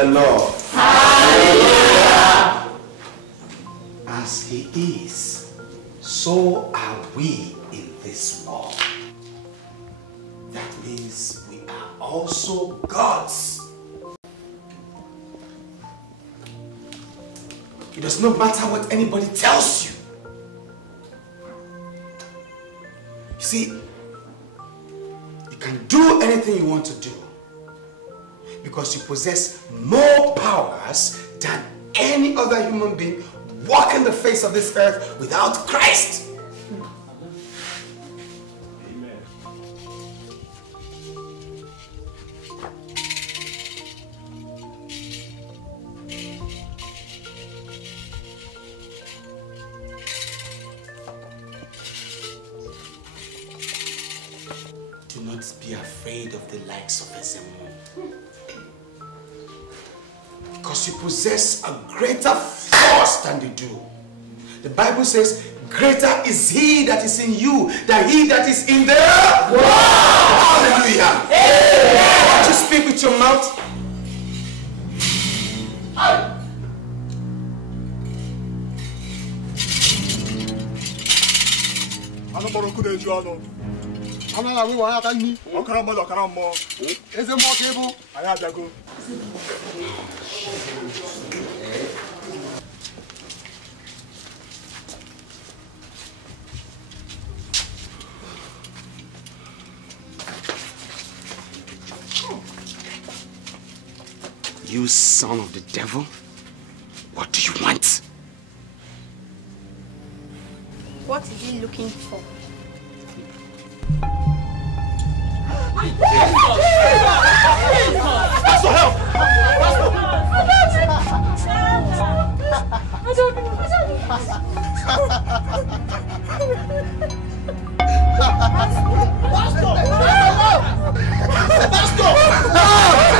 the Lord. Hallelujah! As He is, so are we in this world. That means we are also God's. It does not matter what anybody tells you. You see, you can do anything you want to do because you possess more powers than any other human being walking the face of this earth without Christ. Amen. Do not be afraid of the likes of Ezemu. Because you possess a greater force than they do. The Bible says, greater is He that is in you than he that is in the world. Hallelujah. Won't you speak with your mouth? You son of the devil, what do you want? What is he looking for? Pastor, help! I don't know. Pastor!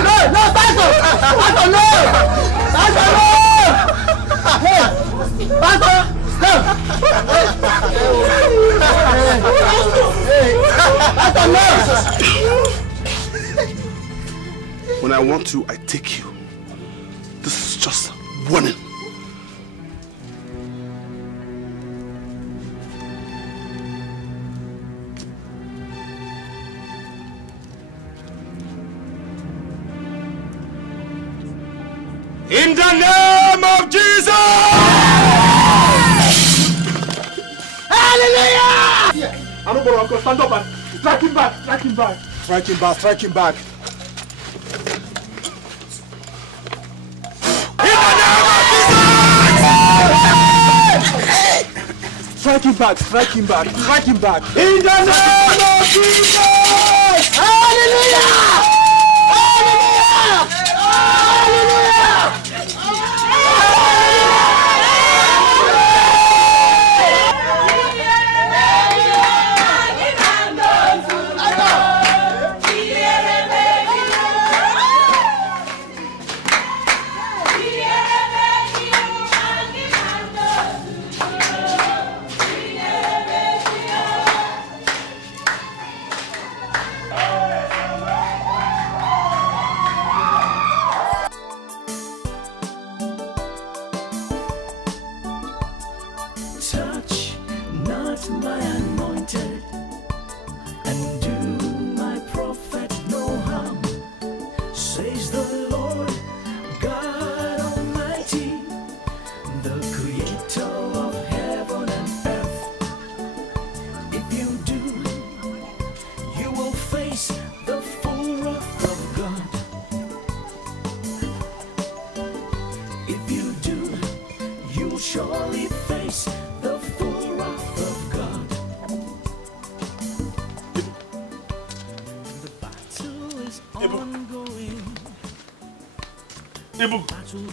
No, Pastor! Pastor, no! Pastor, no! Hey! Pastor! Pastor, no! When I want you, I take you. This is just warning. In the name of Jesus! Hallelujah! I'm not going to stand up and strike him back, strike him back. Strike him back, strike him back. Strike him back, strike him back, strike him back. In the name of Jesus! Hallelujah! Hallelujah!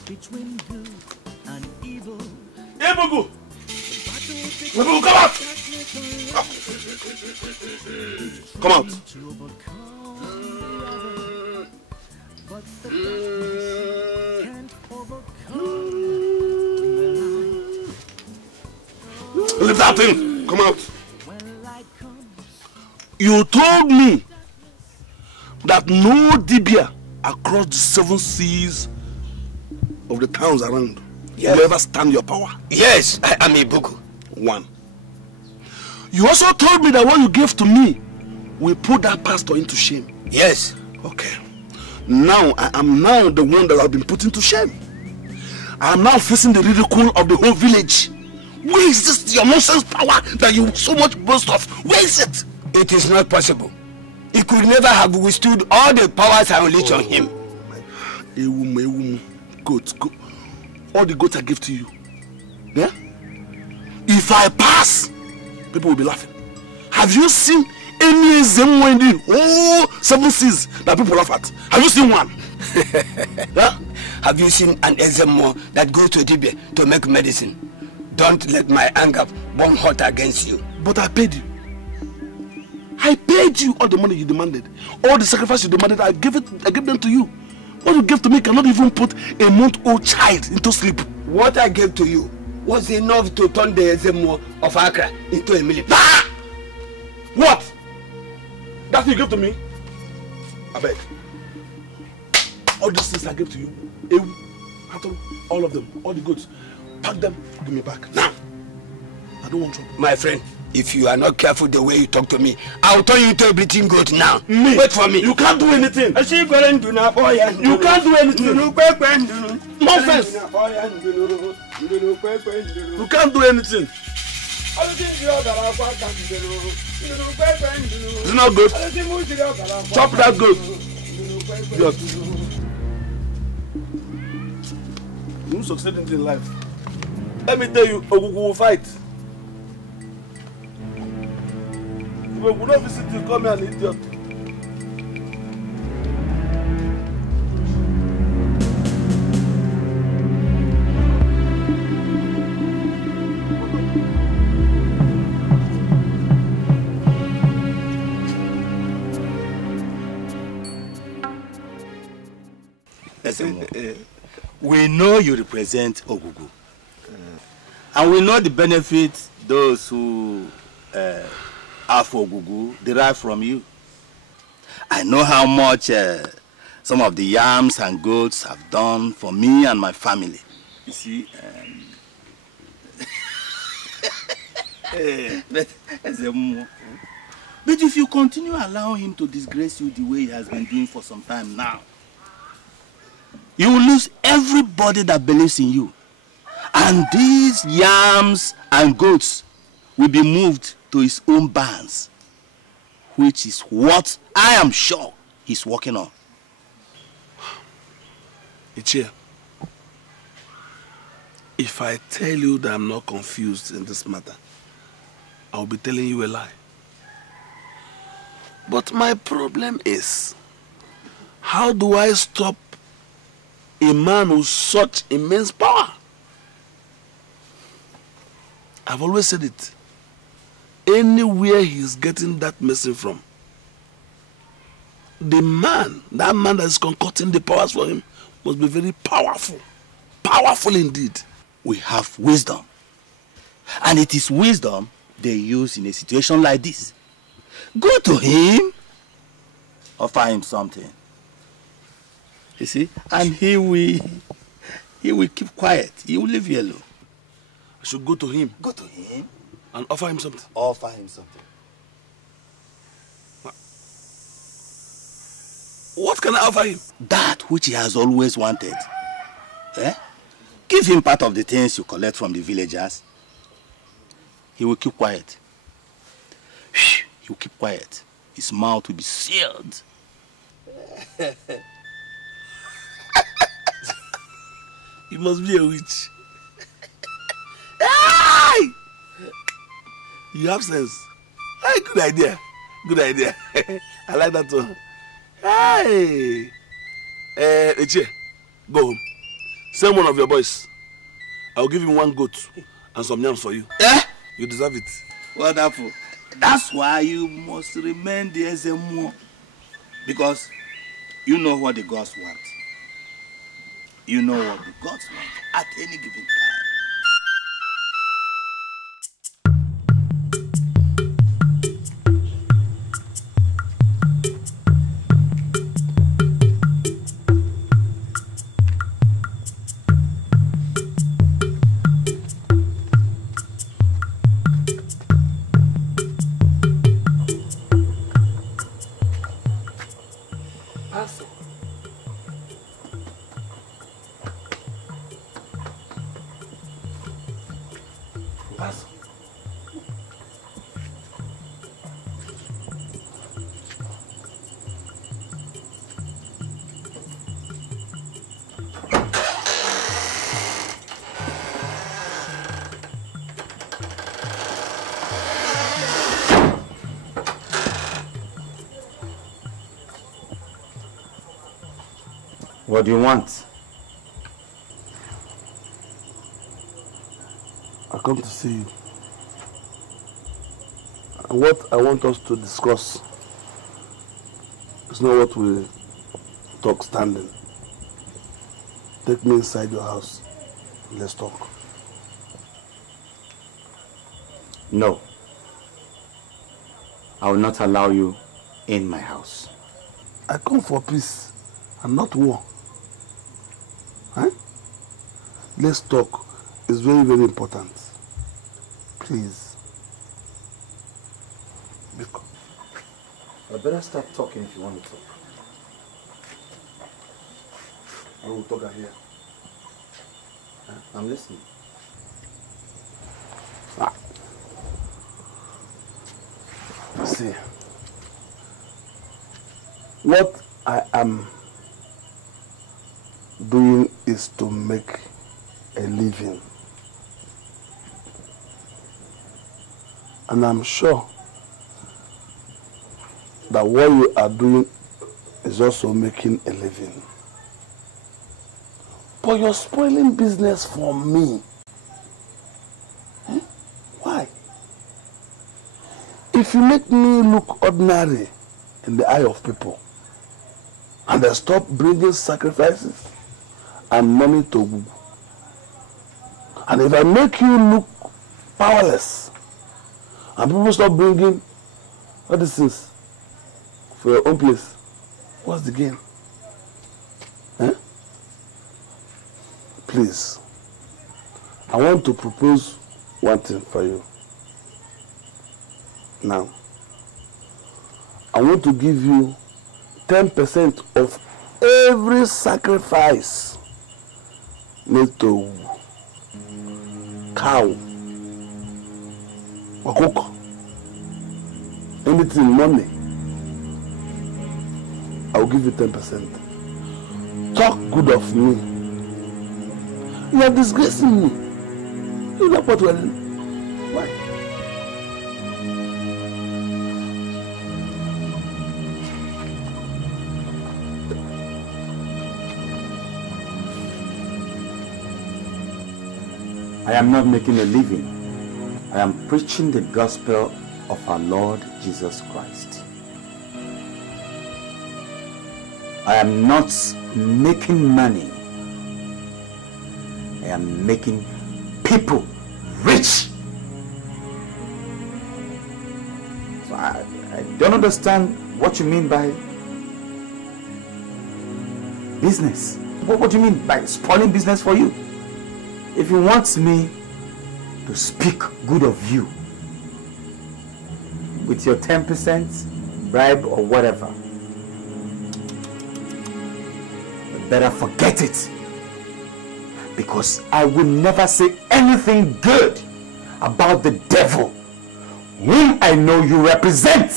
Between good and evil. Ebugu! Ebugu, come out! Come out! Leave that thing! Come out! You told me that no Dibia across the 7 seas of the towns around. Yes. You ever stand your power? Yes, I am a Buku. 1. You also told me that what you gave to me will put that pastor into shame. Yes. Okay. Now, I am now the one that has been put into shame. I am now facing the ridicule of the whole village. Where is this your nonsense power that you so much boast of? Where is it? It is not possible. He could never have withstood all the powers I unleashed on him. Goat. All the goats I give to you. Yeah? If I pass, people will be laughing. Have you seen any Zemmo in the 7 seas that people laugh at? Have you seen one? Yeah? Have you seen an Ezemo that goes to Dikeh to make medicine? Don't let my anger burn hot against you. But I paid you. I paid you all the money you demanded. All the sacrifice you demanded, I gave them to you. What you gave to me cannot even put a month-old child into sleep. What I gave to you was enough to turn the Ezemo of Accra into a military. Ah! What? That's what you gave to me? I beg. All these things I gave to you, all of them, all the goods, pack them, give me back. Now. I don't want trouble. My friend, if you are not careful the way you talk to me, I will turn you into a bleating goat now. Me? Wait for me. You can't do anything. You can't do anything. Nonsense. You can't do anything. It's not good. Chop that goat. You won't succeed in life. Let me tell you, Ogugu will fight. If I would not visit you, call me an idiot. We know you represent Ogugu. And we know the benefits those who are for Ogugu derive from you. I know how much some of the yams and goats have done for me and my family. You see, but if you continue allowing him to disgrace you the way he has been doing for some time now, you will lose everybody that believes in you. And these yams and goats will be moved to his own barns, which is what I am sure he's working on. Ichie, if I tell you that I'm not confused in this matter, I'll be telling you a lie. But my problem is, how do I stop a man with such immense power? I've always said it. Anywhere he's getting that message from, that man that is concocting the powers for him must be very powerful. Powerful indeed. We have wisdom. And it is wisdom they use in a situation like this. Go to him, offer him something. You see? And he will keep quiet. He will leave you alone. I should go to him. Go to him. And offer him something. Offer him something. What can I offer him? That which he has always wanted. Eh? Give him part of the things you collect from the villagers. He will keep quiet. He will keep quiet. His mouth will be sealed. He must be a witch. You have sense. Hey, good idea. Good idea. I like that one. Hey. Eche, go home. Send one of your boys. I'll give him 1 goat and some yams for you. Eh? You deserve it. Wonderful. That's why you must remain the Ezemo. Because you know what the gods want. You know what the gods want at any given time. Pastor. Pastor. What do you want? I come to see you. And what I want us to discuss is not what we talk standing. Take me inside your house. Let's talk. No. I will not allow you in my house. I come for peace and not war. Huh? Let's talk. It's very, very important. Please. I better start talking if you want to talk. I will talk here. I'm listening. See, what I am doing is to make a living. And I'm sure that what you are doing is also making a living. But you're spoiling business for me. Why? If you make me look ordinary in the eye of people, and they stop bringing sacrifices and money to Google, and if I make you look powerless, and people stop bringing all these things for your own place, what's the gain? Please, I want to propose one thing for you. Now, I want to give you 10% of every sacrifice made to cow or cook, anything money. I will give you 10%. Talk good of me. You are disgracing me. You know what we're doing. Why? I am not making a living. I am preaching the gospel of our Lord Jesus Christ. I am not making money. I am making people rich. So I don't understand what you mean by business. What do you mean by spoiling business for you? If you want me to speak good of you with your 10% bribe or whatever, you better forget it. Because I will never say anything good about the devil whom I know you represent.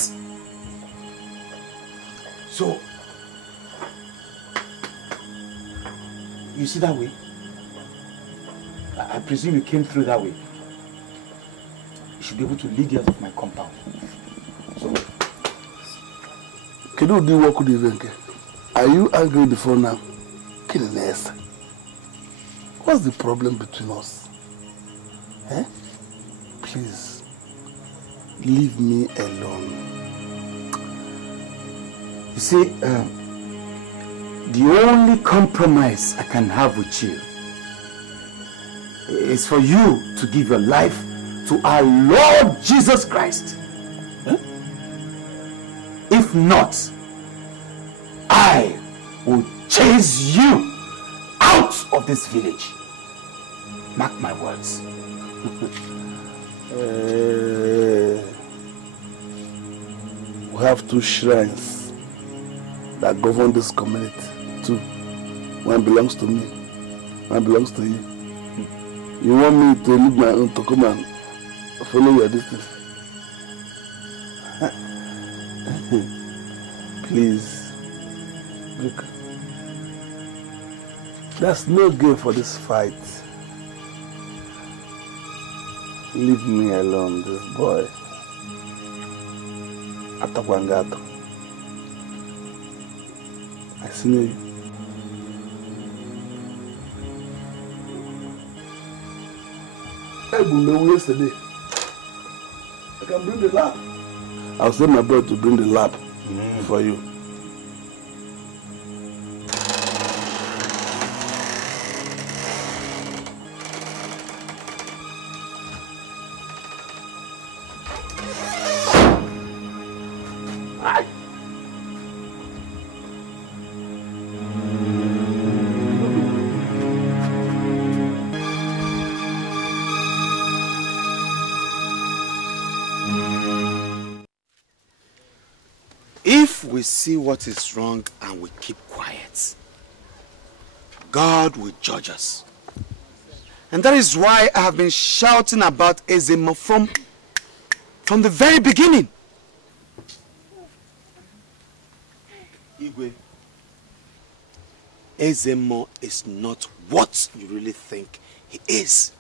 So, you see that way? I presume you came through that way. You should be able to lead you out of my compound. So, can you do work with the Are you angry before now? Kidding. What's the problem between us? Please, leave me alone. You see, the only compromise I can have with you is for you to give your life to our Lord Jesus Christ. If not, I will chase you out of this village. Mark my words. We have two shrines that govern this community too. One belongs to me, one belongs to you. You want me to leave my own to come and follow your distance? Please, look. There's no game for this fight. Leave me alone, this boy. Atakwangato. I see you. I will know yesterday. I can bring the lab. I'll send my brother to bring the lab for you. If we see what is wrong and we keep quiet, God will judge us. And that is why I have been shouting about Ezemo from the very beginning. Igwe, Ezemo is not what you really think he is.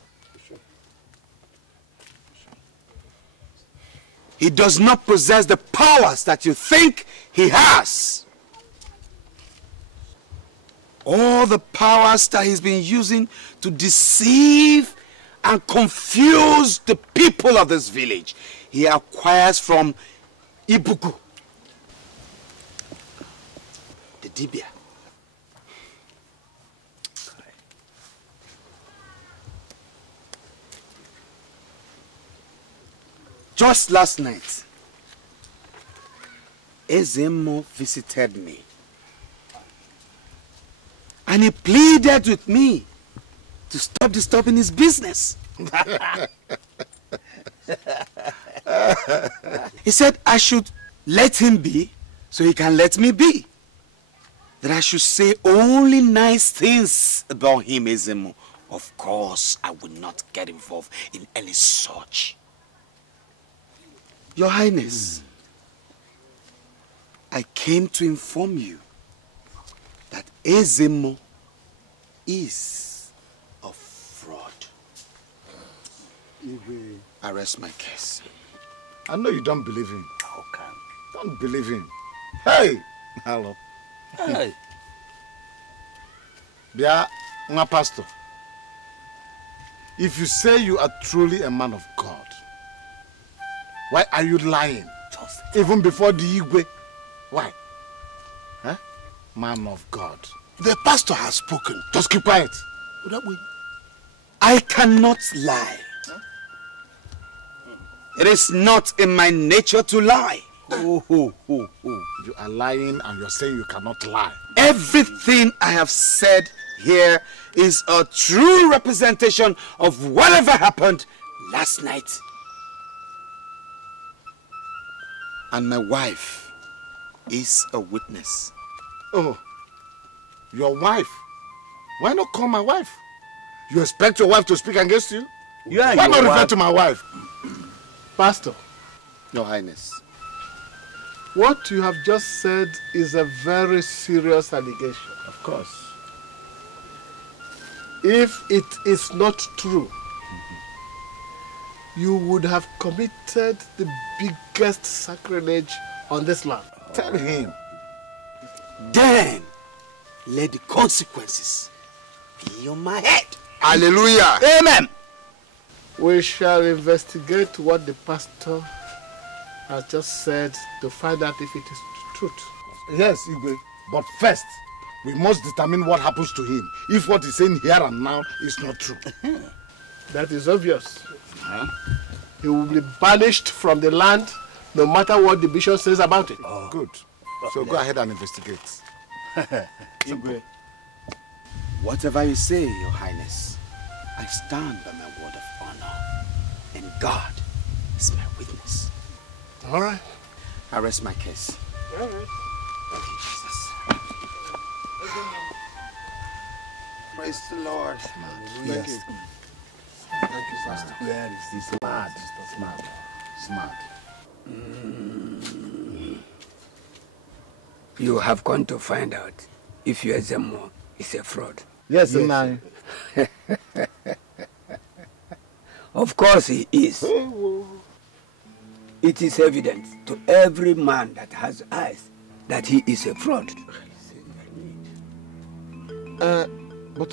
He does not possess the powers that you think he has. All the powers that he's been using to deceive and confuse the people of this village, he acquires from Ibuku, the Dibia. Just last night, Ezemo visited me. And he pleaded with me to stop disturbing his business. He said I should let him be so he can let me be. That I should say only nice things about him, Ezemo. Of course, I would not get involved in any such. Your Highness, I came to inform you that Ezemo is a fraud. I rest my case. I know you don't believe him. How come? Don't believe him. Hey! Hello. Hey. Bia, my pastor. If you say you are truly a man of God, why are you lying? Even before the Igwe. Why? Huh? Man of God. The pastor has spoken. Just keep quiet. I cannot lie. It is not in my nature to lie. You are lying and you're saying you cannot lie. Everything I have said here is a true representation of whatever happened last night. And my wife is a witness. Oh, your wife? Why not call my wife? You expect your wife to speak against you? Yeah, why not refer to my wife? Pastor. Your Highness. What you have just said is a very serious allegation. Of course. If it is not true, you would have committed the biggest sacrilege on this land. Tell him. Then, let the consequences be on my head. Hallelujah. Amen. We shall investigate what the pastor has just said to find out if it is truth. Yes, Igwe. But first, we must determine what happens to him. If what he's saying here and now is not true. That is obvious. He will be banished from the land no matter what the bishop says about it. Oh. Good. So go ahead and investigate. Igwe, whatever you say, Your Highness, I stand by my word of honor. And God is my witness. All right. I rest my case. All right. Thank you, Jesus. Praise the Lord. Thank you. Thank you, Pastor. Where is this? Smart. Smart. You have gone to find out if your Zemo is a fraud. Yes, yes. Of course he is. It is evident to every man that has eyes that he is a fraud. But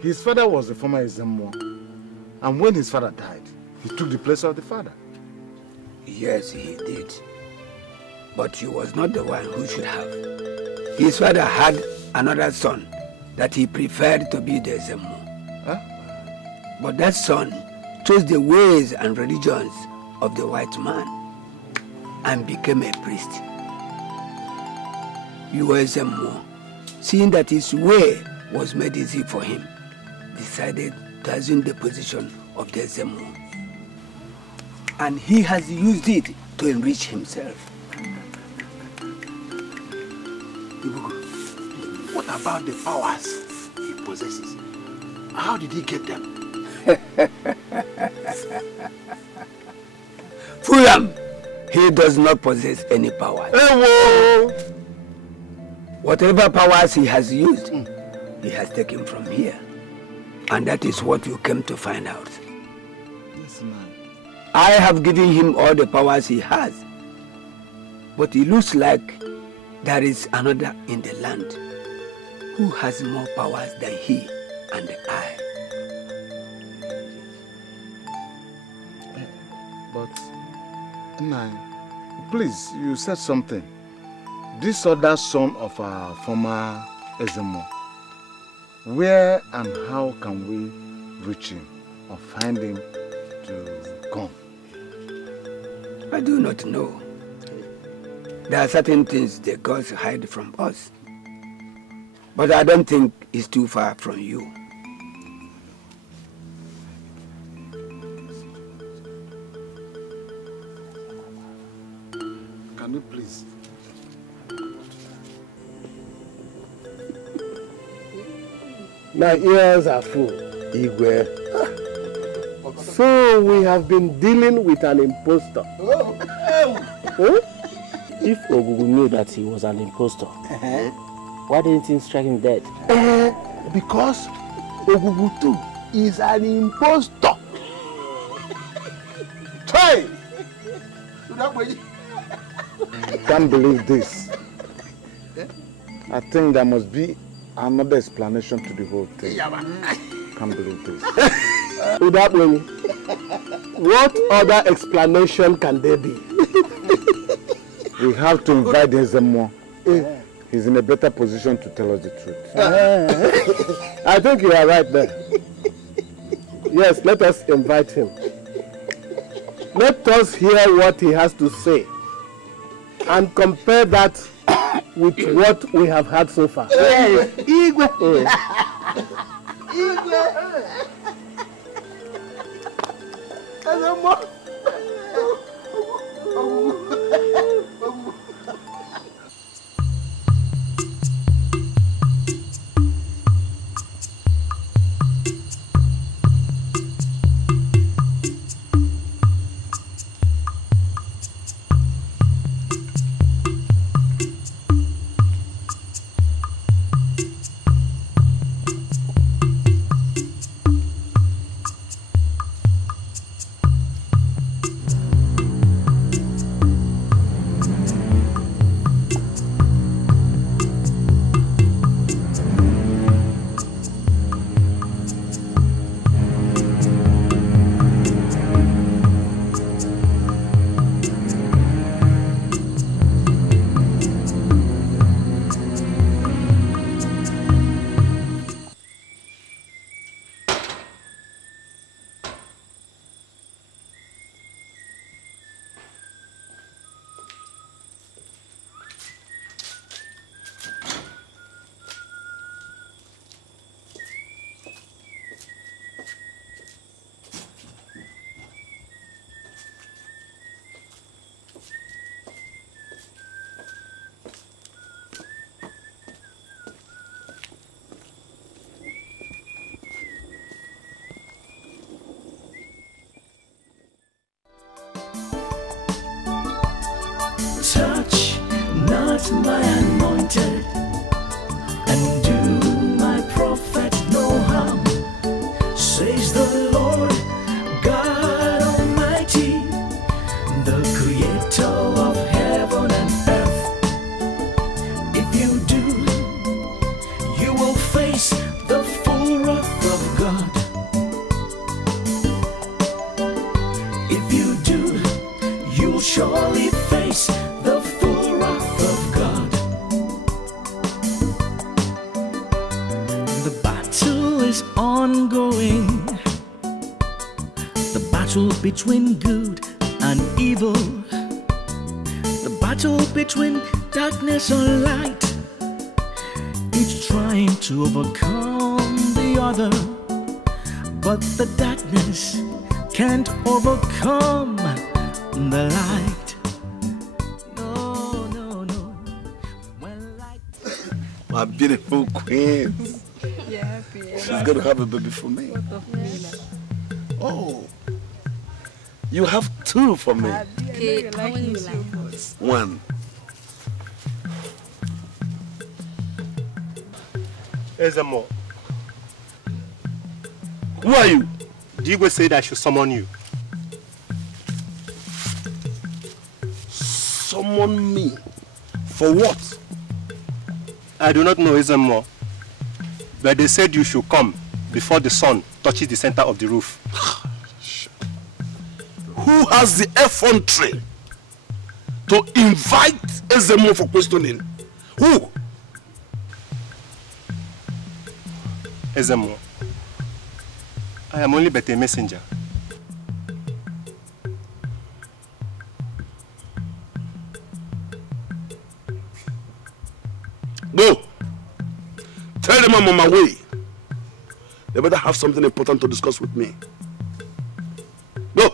his father was the former Ezemo, and when his father died, he took the place of the father. Yes, he did. But he was not the one who should have. His father had another son that he preferred to be the Ezemo. Huh? But that son chose the ways and religions of the white man and became a priest. You Ezemo, seeing that his way was made easy for him, decided to assume the position of the Ezemo. And he has used it to enrich himself. What about the powers he possesses? How did he get them? Fulham, he does not possess any power. Whatever powers he has used, he has taken from here. And that is what you came to find out. Yes, ma'am. I have given him all the powers he has. But it looks like there is another in the land who has more powers than he and I. But, Nai, please, you said something. This other son of our former Ezemo, where and how can we reach him or find him to come? I do not know. There are certain things the gods hide from us. But I don't think it's too far from you. Can you please? My ears are full, Igwe. So we have been dealing with an impostor. Huh? If Ogugu knew that he was an impostor, why didn't he strike him dead? Because Ogugu too is an impostor. Try! Can't believe this. I think there must be another explanation to the whole thing. Can't believe this. What other explanation can there be? We have to invite Ezemo. He's in a better position to tell us the truth. I think you are right there. Yes, let us invite him. Let us hear what he has to say and compare that with what we have had so far. Igwe! Ezemo! is ongoing. The battle between good and evil. The battle between darkness and light. Each trying to overcome the other. But the darkness can't overcome the light. No, no, no. When light... My beautiful queen. Yeah, She's going to have a baby for me. Oh. You have two for me. Okay, how many you like? One. Ezemo, Who are you? Dikeh said I should summon you. Summon me. For what? I do not know Ezemo, but they said you should come before the sun touches the center of the roof. Who has the effrontery to invite Ezemo for questioning? Who? Ezemo, I am only but a messenger. Go. Tell them I'm on my way. They better have something important to discuss with me. Go.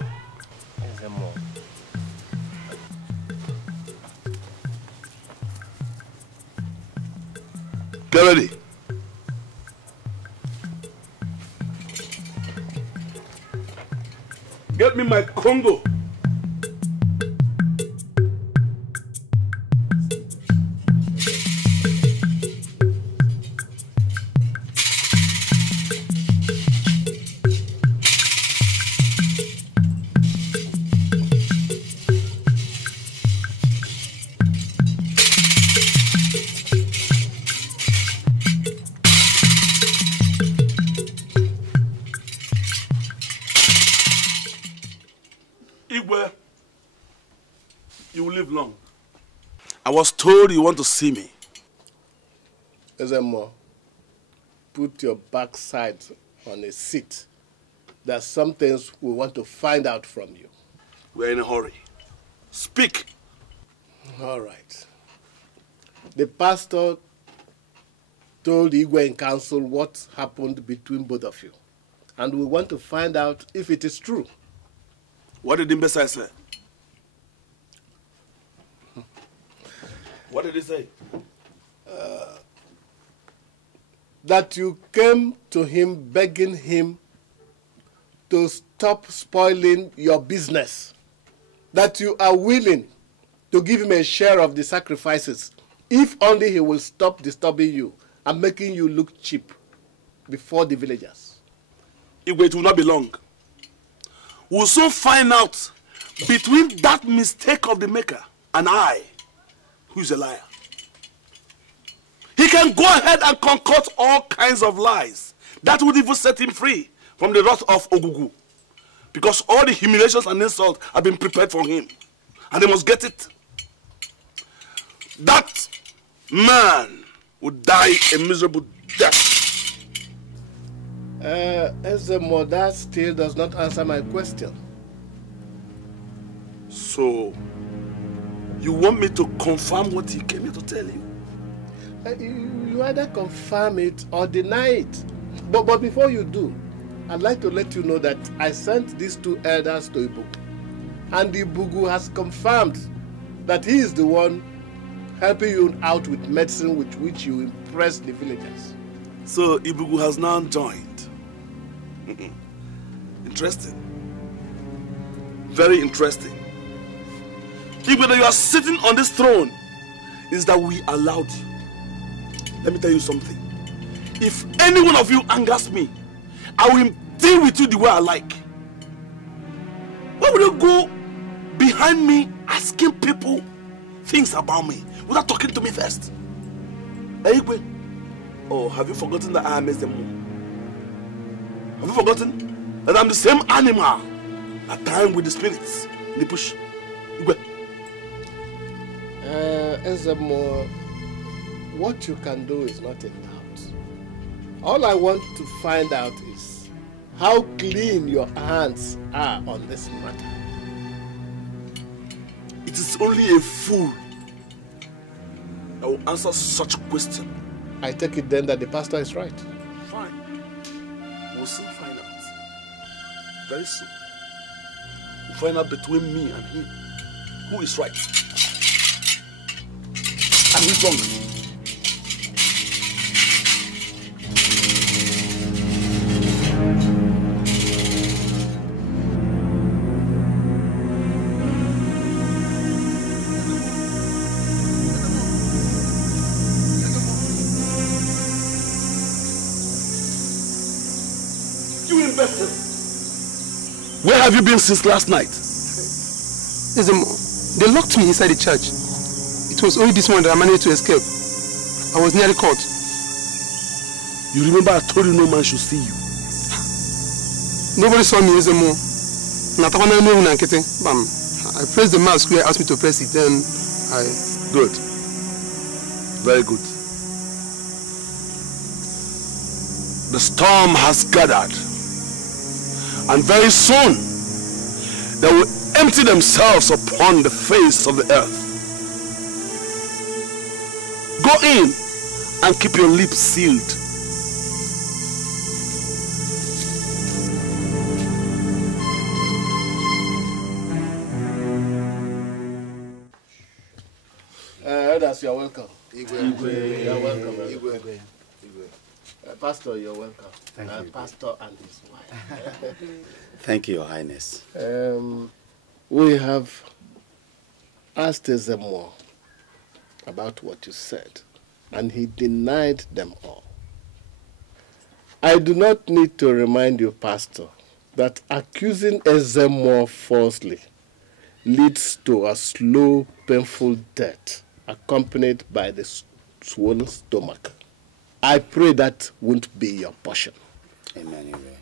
Ezemo. Get ready. Get me my Congo. You will live long. I was told you want to see me. Ezemo, put your backside on a seat. There's some things we want to find out from you. We're in a hurry. Speak. All right. The pastor told Igwe in council what happened between both of you. And we want to find out if it is true. What did Imbesai say? What did he say? That you came to him begging him to stop spoiling your business. That you are willing to give him a share of the sacrifices if only he will stop disturbing you and making you look cheap before the villagers. It will not be long. We'll soon find out between that mistake of the maker and I, who's a liar. He can go ahead and concoct all kinds of lies that would even set him free from the wrath of Ogugu. Because all the humiliations and insults have been prepared for him. And he must get it. That man would die a miserable death. Ezemo, that still does not answer my question. So, you want me to confirm what he came here to tell you? You either confirm it or deny it. But before you do, I'd like to let you know that I sent these two elders to Ibugu. And Ibugu has confirmed that he is the one helping you out with medicine with which you impress the villagers. So Ibugu has now joined. Interesting. Very interesting. If you are sitting on this throne, is that we allowed you. Let me tell you something. If any one of you angers me, I will deal with you the way I like. Why would you go behind me asking people things about me without talking to me first? Igwe, oh, have you forgotten that I am Ezemo? Have you forgotten that I'm the same animal at time with the spirits in the bush? Igwe. Ezemo, what you can do is not in doubt. All I want to find out is how clean your hands are on this matter. It is only a fool that will answer such a question. I take it then that the pastor is right. Fine. We'll soon find out. Very soon. We'll find out between me and him who is right and who's wrong. Where have you been since last night? They locked me inside the church. It was only this morning that I managed to escape. I was nearly caught. You remember I told you no man should see you? Nobody saw me, Ezemo. I pressed the mask where he asked me to press it, then I... Good. Very good. The storm has gathered. And very soon, they will empty themselves upon the face of the earth. Go in and keep your lips sealed. Elders, you're welcome. Igwe. You're welcome. Igwe. Pastor, you're welcome. Thank you. Pastor and his wife. Thank you, Your Highness. We have asked Ezemo about what you said, and he denied them all. I do not need to remind you, Pastor, that accusing Ezemo falsely leads to a slow, painful death accompanied by the swollen stomach. I pray that won't be your portion. Amen, Igwe.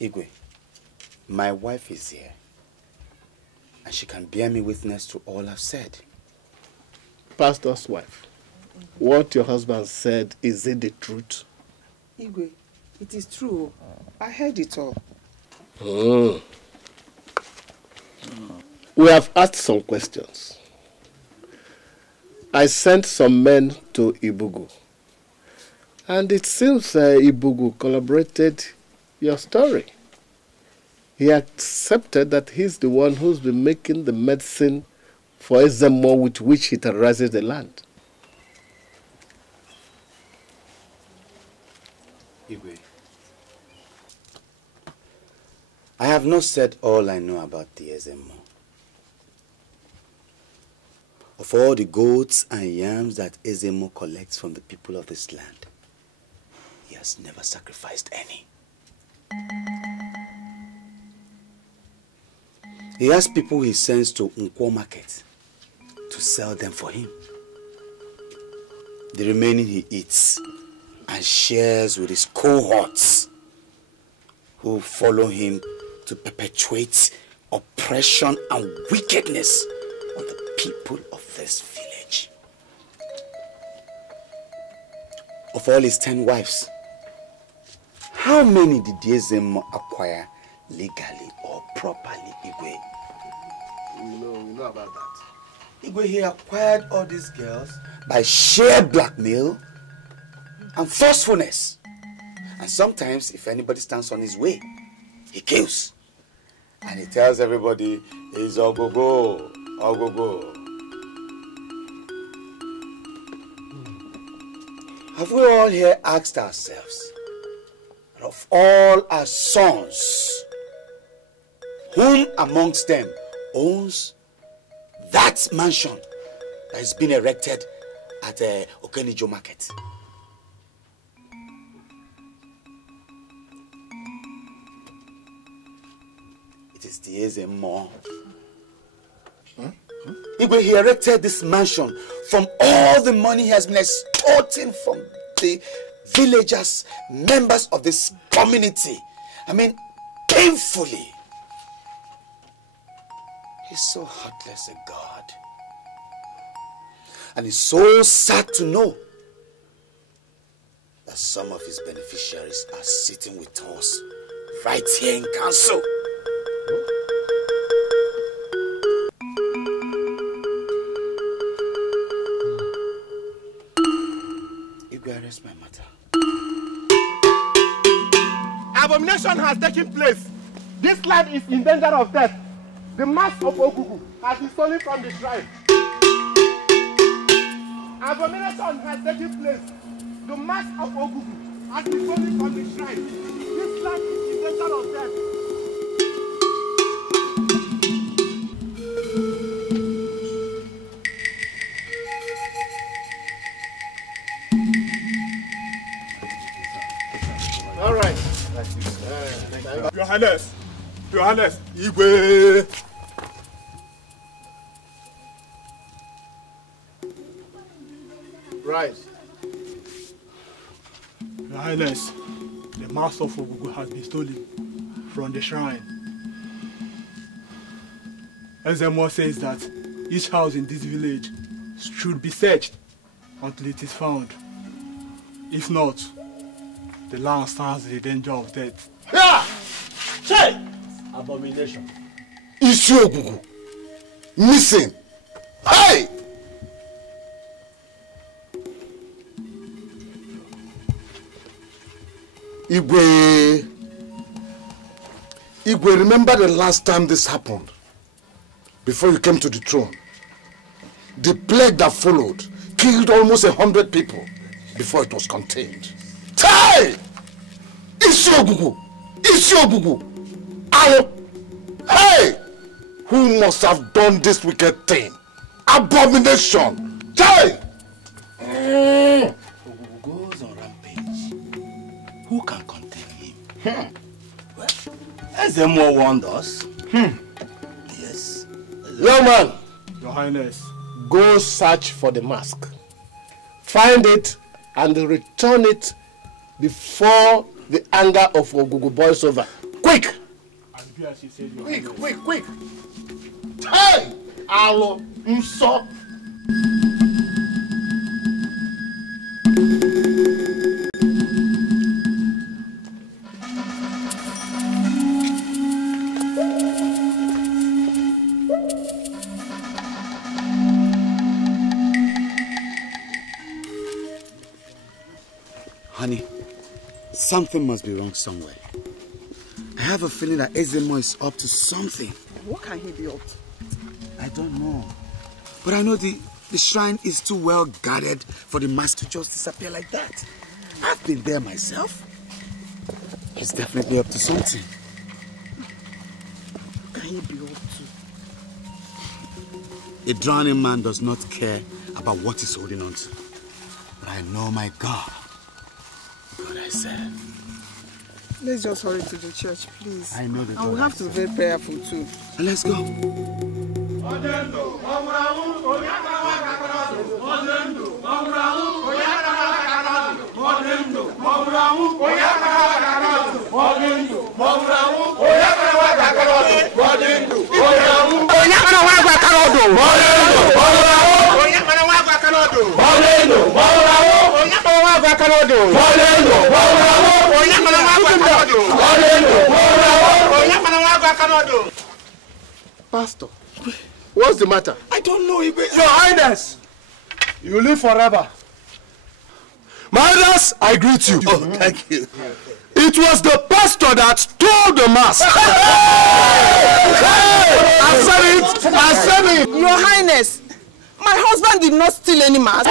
Igwe, my wife is here, and she can bear me witness to all I've said. Pastor's wife, what your husband said, is it the truth? Igwe, it is true. I heard it all. We have asked some questions. I sent some men to Ibugu, and it seems Ibugu collaborated your story. He accepted that he's the one who's been making the medicine for Ezemo with which he terrorizes the land. Igwe, I have not said all I know about the Ezemo. Of all the goats and yams that Ezemo collects from the people of this land, he has never sacrificed any. He has people he sends to Nkwo market to sell them for him. The remaining he eats and shares with his cohorts who follow him to perpetuate oppression and wickedness on the people of this village. Of all his 10 wives, how many did Ezemo acquire legally or properly, Igwe? We know about that. Igwe, he acquired all these girls by sheer blackmail and forcefulness. And sometimes, if anybody stands on his way, he kills. And he tells everybody, he's Ogogo, Ogogo. Have we all here asked ourselves, of all our sons, whom amongst them owns that mansion that has been erected at Okenijo market? It is the Ezemo. Igwe, he erected this mansion from all the money he has been extorting from the villagers, members of this community. I mean, painfully. He's so heartless a God. And it's so sad to know that some of his beneficiaries are sitting with us right here in council. Arrest my matter. Abomination has taken place. This land is in danger of death. The mask of Ogugu has been stolen from the shrine. Abomination has taken place. The mask of Ogugu has been stolen from the shrine. This land is in danger of death. All right. Your Highness, Igwe. Right. Your Highness, the mask of Ogugu has been stolen from the shrine. Ezemo says that each house in this village should be searched until it is found. If not, the land stands in the danger of death. Yeah! Che! Abomination. Issue Ogugu. Missing. Hey! Igwe, remember the last time this happened? Before you came to the throne. The plague that followed killed almost 100 people before it was contained. Hey! Issue Ogugu! Hey! Who must have done this wicked thing? Abomination! Hey! Ogugu goes on rampage. Who can contain him? Well, Ezemo warned us. Yes. Young man. Your Highness. Go search for the mask. Find it and return it before the anger of Ogugu boils over. Quick! Quick! Hey! Alo, Nso. Honey, something must be wrong somewhere. I have a feeling that Ezemo is up to something. What can he be up to? I don't know. But I know the shrine is too well guarded for the mask to just disappear like that. I've been there myself. He's definitely up to something. What can he be up to? A drowning man does not care about what he's holding on to. But I know my God. God I serve. Let's just hurry to the church, please. I know the God. And we have to be very prayerful too. Let's go. Pastor, what's the matter? I don't know. Your Highness, you live forever. My Highness, I greet you. Oh, thank you. It was the pastor that stole the mask. I said it. Your Highness, my husband did not steal any mask.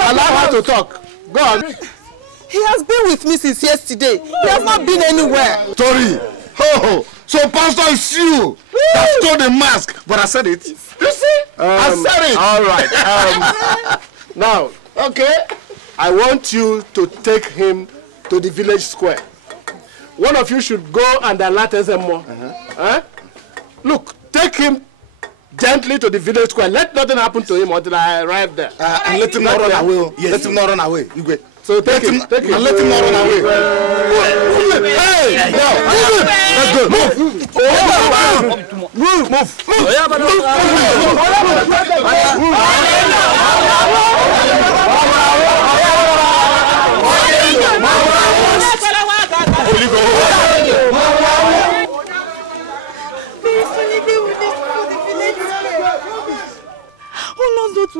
Allow her to talk. Go on. He has been with me since yesterday. He has not been anywhere. Sorry. Oh, so pastor is you that stole the mask. But I said it. You see? I said it. All right. Now, okay. I want you to take him to the village square. One of you should go and alert Ezemo. Look, take him gently to the village square. Let nothing happen to him until I arrive there. And let him not run away. Yes. Let him not run away. You go. So take him. And let him not run away. Hey! Now, let's go. Move.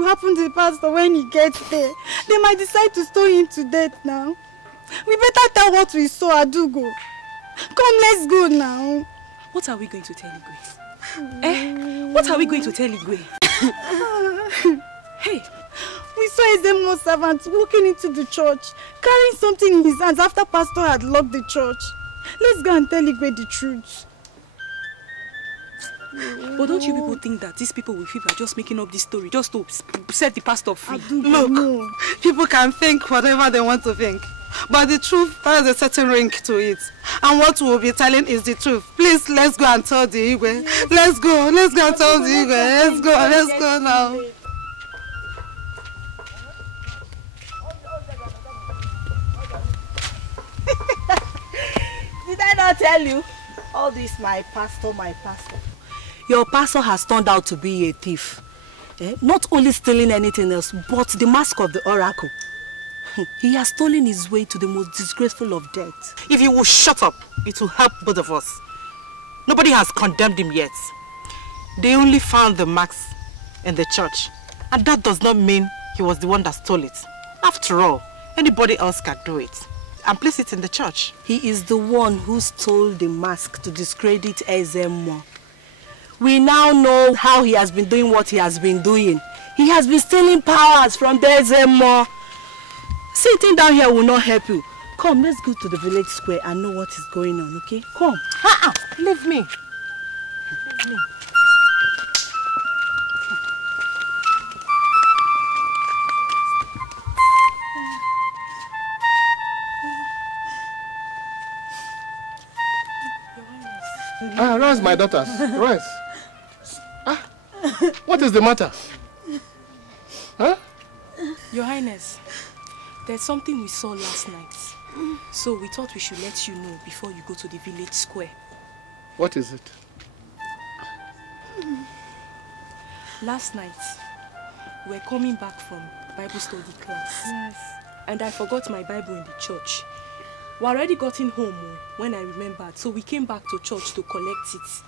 will happen to the pastor when he gets there? They might decide to stone him to death now. We better tell what we saw, Adugo. Come, let's go now. What are we going to tell Igwe? What are we going to tell Igwe? Hey, we saw Ezemo's servant walking into the church, carrying something in his hands after pastor had locked the church. Let's go and tell Igwe the truth. But don't you people think that these people with fever are just making up this story just to set the pastor free? Look, people can think whatever they want to think, but the truth has a certain ring to it. And what we'll be telling is the truth. Please, let's go and tell the Igwe. Let's go and tell the Igwe. Let's go now. Did I not tell you? All this, my pastor. Your pastor has turned out to be a thief. Not only stealing anything else, but the mask of the oracle. He has stolen his way to the most disgraceful of death. If you will shut up, it will help both of us. Nobody has condemned him yet. They only found the marks in the church. And that does not mean he was the one that stole it. After all, anybody else can do it and place it in the church. He is the one who stole the mask to discredit Ezemo. We now know how he has been doing what he has been doing. He has been stealing powers from the Ezemo. Sitting down here will not help you. Come, let's go to the village square and know what is going on, okay? Come. Leave me. Rise, my daughters. Rise. What is the matter? Huh? Your Highness, there's something we saw last night. So we thought we should let you know before you go to the village square. What is it? Last night, we were coming back from Bible study class. Yes. And I forgot my Bible in the church. We already gotten home when I remembered, so we came back to church to collect it.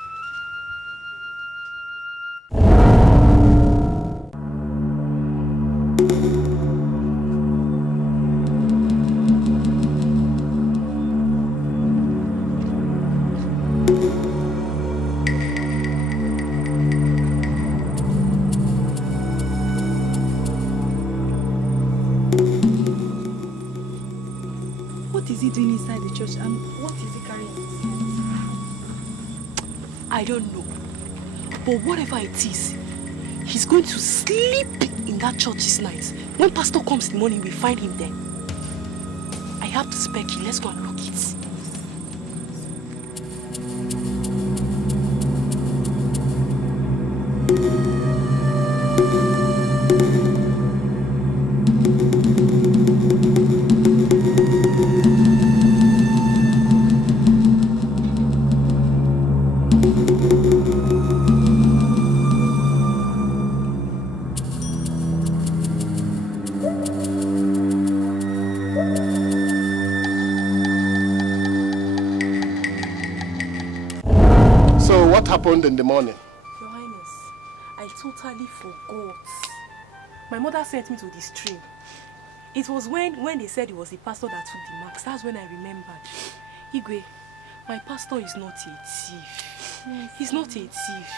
What is he doing inside the church and what is he carrying? I don't know. But whatever it is, he's going to sleep in that church this night. When pastor comes in the morning, we find him there. I have to spec him. Let's go and look it. What happened in the morning? Your Highness, I totally forgot. My mother sent me to the stream. It was when they said it was the pastor that took the marks. That's when I remembered. Igwe, my pastor is not a thief. Yes. He's not a thief.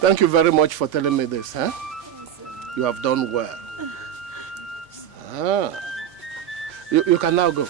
Thank you very much for telling me this, huh? You have done well. You can now go.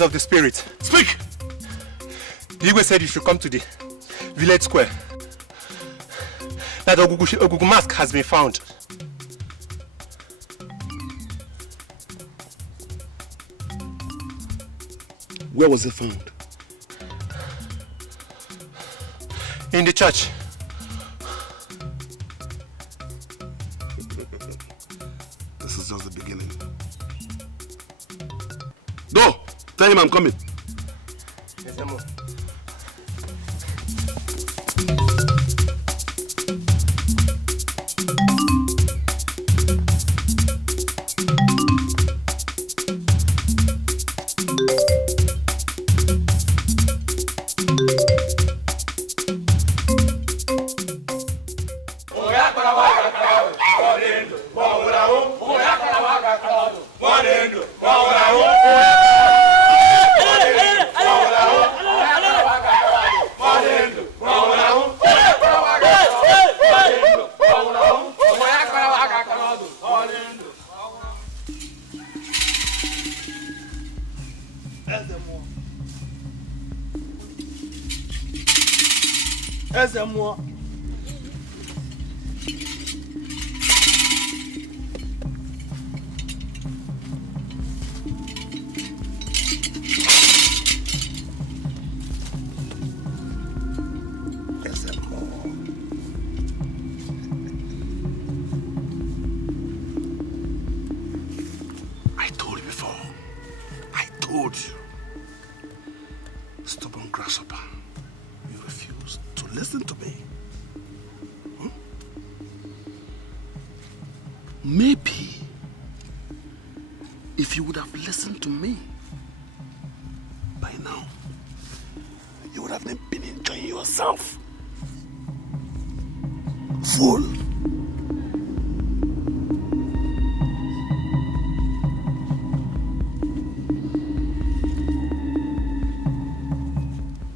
Of the spirit. Speak! The Igwe said you should come to the village square that the Ogugu mask has been found. Where was it found? In the church. This is just the beginning. Go! Tell him I'm coming. Yes, Emo.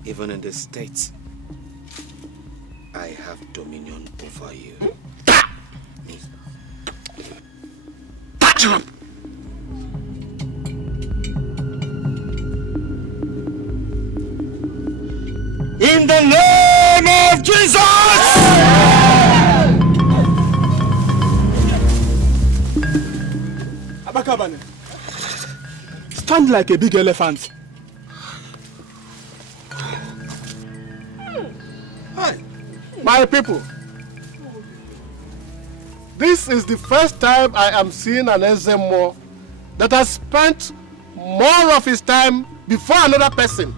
Even in the States, I have dominion over you. Touch him! In the name of Jesus! Abakabane, stand like a big elephant. My people, this is the first time I am seeing an Ezemo that has spent more of his time before another person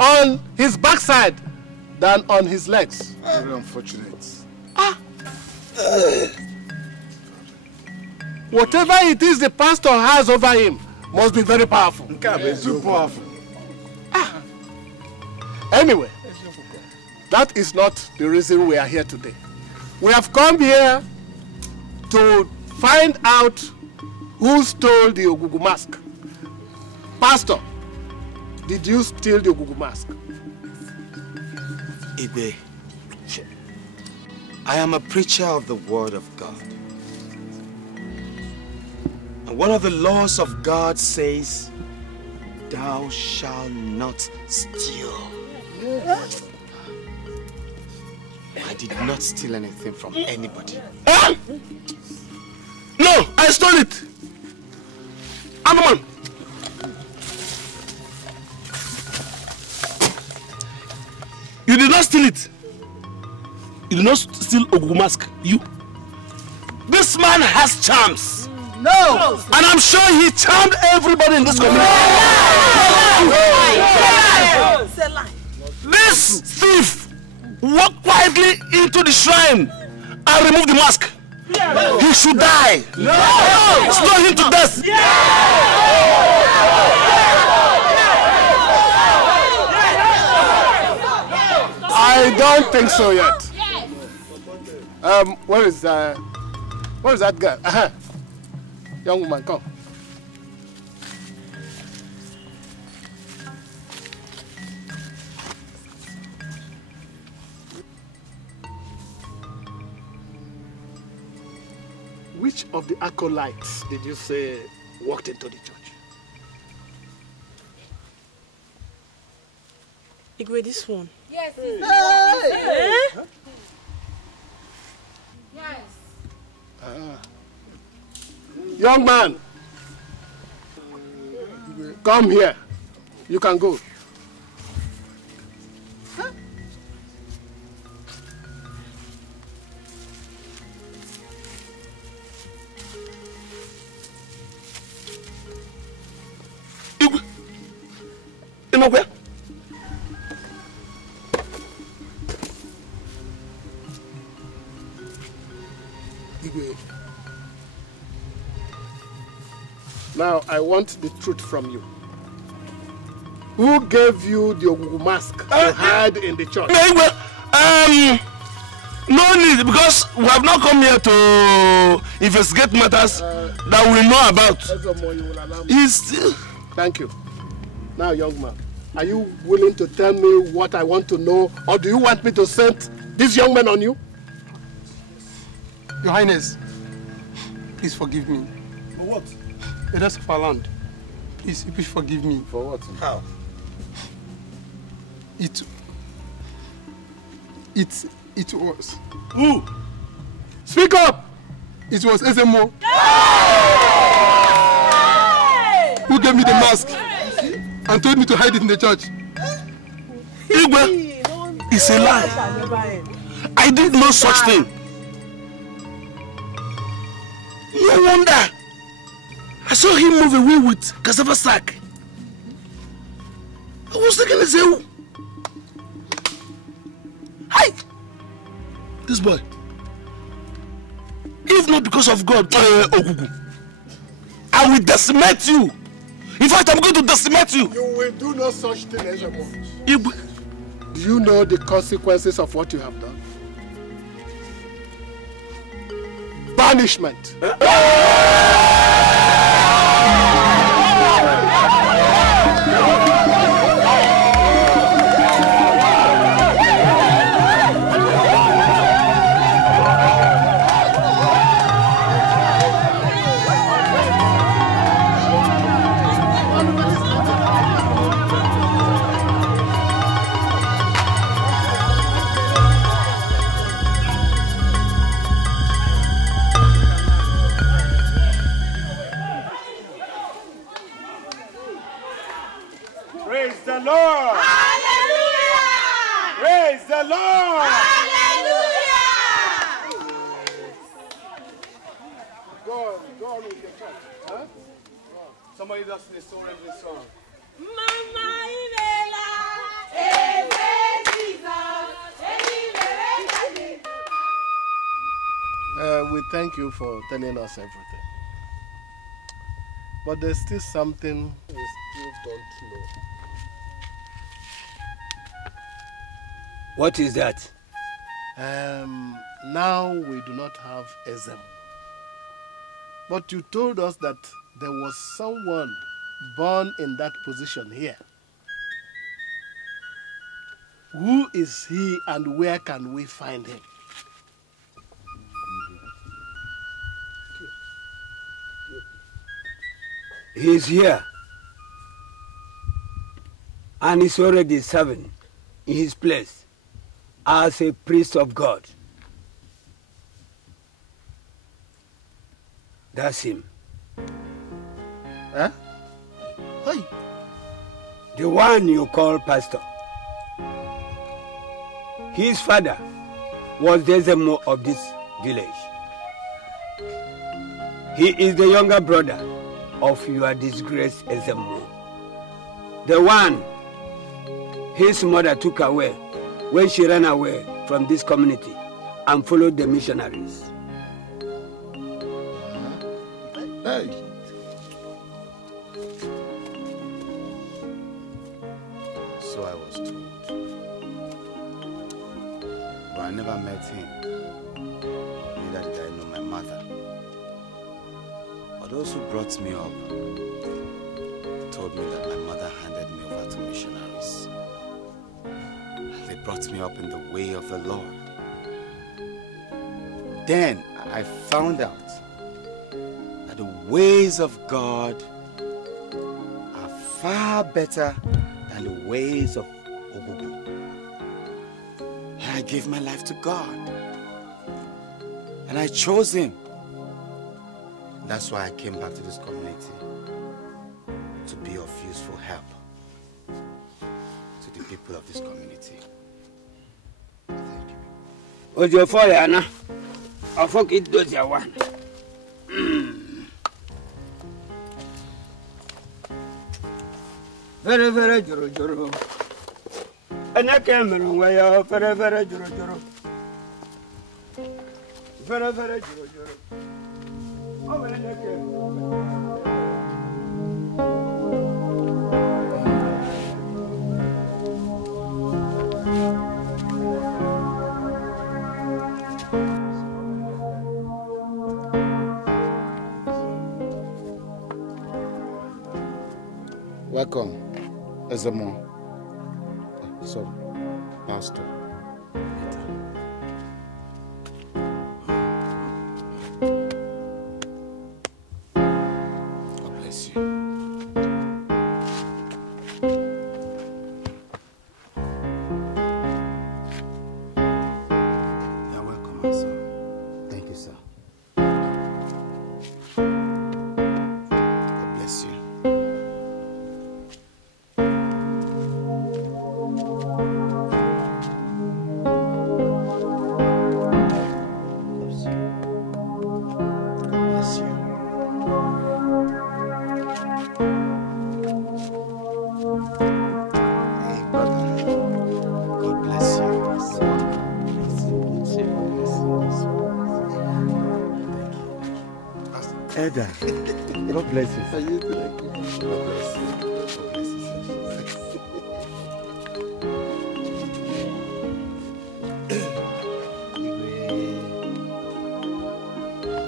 on his backside than on his legs. Very unfortunate. Whatever it is the pastor has over him must be very powerful. Too powerful. Anyway, that is not the reason we are here today. We have come here to find out who stole the Ogugu mask. Pastor, did you steal the Ogugu mask? Ibe, I am a preacher of the word of God. And one of the laws of God says, thou shalt not steal. I did not steal anything from anybody. No, I stole it. Anoman. You did not steal it. You did not steal Ogugu mask. You. This man has charms. No. And I'm sure he charmed everybody in this community. This thief walked quietly into the shrine and removed the mask. He should die. Stone him to death. I don't think so yet. Where is that guy? Young woman, come. Which of the acolytes did you say walked into the church? Igwe, this one. Yes. Young man, come here. You can go. You know where? Now I want the truth from you. Who gave you the Ogugu mask to hide in the church? No need, because we have not come here to investigate matters that we know about. Thank you. Now, young man, are you willing to tell me what I want to know, or do you want me to send this young man on you? Your Highness, please forgive me. For what? The rest of our land. Please forgive me. For what? How? It was. Who? Speak up! It was SMO. Who gave me the mask and told me to hide it in the church. Igwe, it's a lie. I did no such thing. No wonder. I saw him move away with cassava sack. I was thinking, who? Hi! This boy. If not because of God, Ogugu, I will decimate you. In fact, I'm going to decimate you. You will do no such thing anymore. Do you know the consequences of what you have done? Banishment. Praise the Lord! Hallelujah! Praise the Lord! Hallelujah! Go on with your church. Huh? Somebody does the story of this song. Mama Imela, we thank you for telling us everything. But there's still something we still don't know. What is that? Now we do not have Ezem. But you told us that there was someone born in that position here. Who is he and where can we find him? He's here. And he's already serving in his place as a priest of God. That's him. Huh? Hey. The one you call pastor. His father was the Zemo of this village. He is the younger brother of your disgraced Ezemo. The one his mother took away when she ran away from this community and followed the missionaries. Hey. So I was told. But I never met him. Neither did I know my mother. But those who brought me up told me that my mother handed me over to missionaries. They brought me up in the way of the Lord. Then I found out that the ways of God are far better than the ways of Ogugu. And I gave my life to God. And I chose him. That's why I came back to this community, to be of useful help to the people of this community. Thank you. Ojo Foyana, I forget those you want. Very, very joro. And I came in way of very, very joro. Very, very joro. Oh, and I came. Welcome, Ezemo. Sorry, Pastor. God bless you. You're welcome, my son. Thank you, sir. God bless you. Elder, God bless you. God bless you.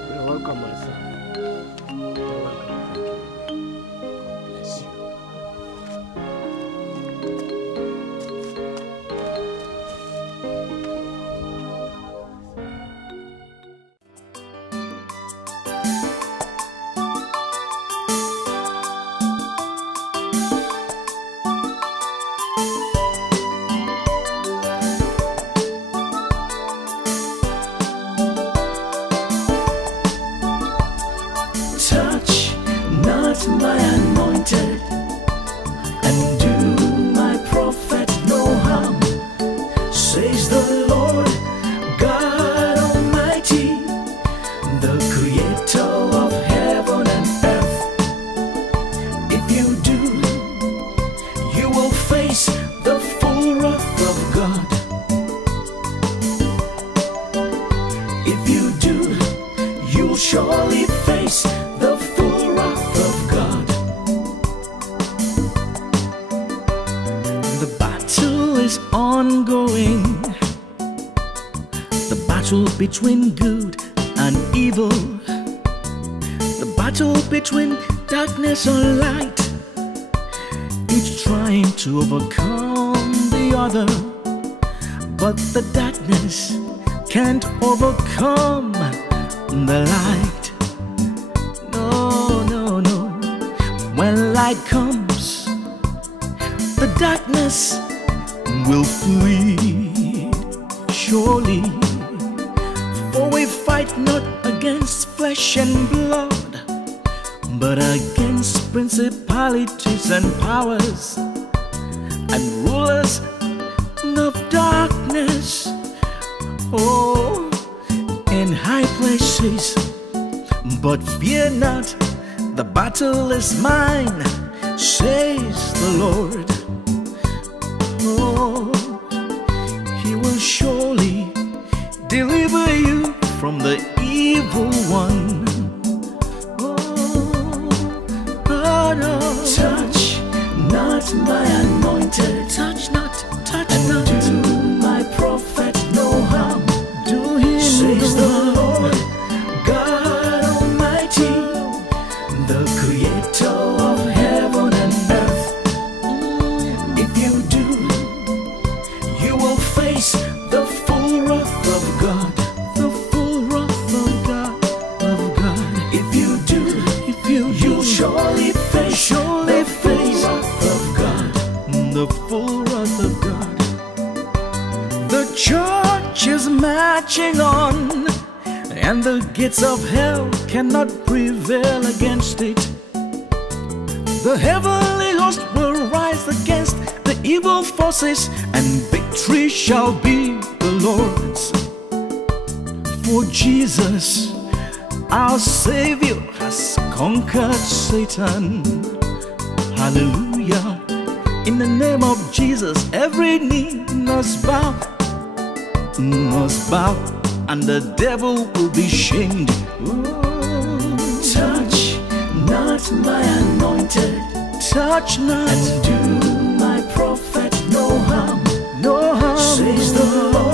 You're welcome, my son. God bless you. Touch not my anointed, and do my prophet no harm, says the Lord God Almighty, the creator of heaven and earth. If you do, you will face the full wrath of God. If you do, you'll surely face the full wrath of God. The battle is ongoing. The battle between good and evil. The battle between darkness and light. Each trying to overcome the other. But the darkness can't overcome the light. When light comes, the darkness will flee, surely. For we fight not against flesh and blood, but against principalities and powers, and rulers of darkness, oh, in high places. But fear not, the battle is mine, says the Lord. Oh, He will surely deliver you from the evil one. Oh, no. Touch not my anointed, touch not, and do my prophet no harm. Do him says the Lord God Almighty, the creator of heaven and earth. If you do, you will face the full wrath of God. The full wrath of God, If you do, you'll surely face the full wrath of God. The full wrath of the gates of hell cannot prevail against it. The heavenly host will rise against the evil forces, and victory shall be the Lord's. For Jesus, our Savior, has conquered Satan. Hallelujah. In the name of Jesus, every knee must bow, and the devil will be shamed. Touch not my anointed, touch not, and do my prophet no harm, no harm, says the Lord.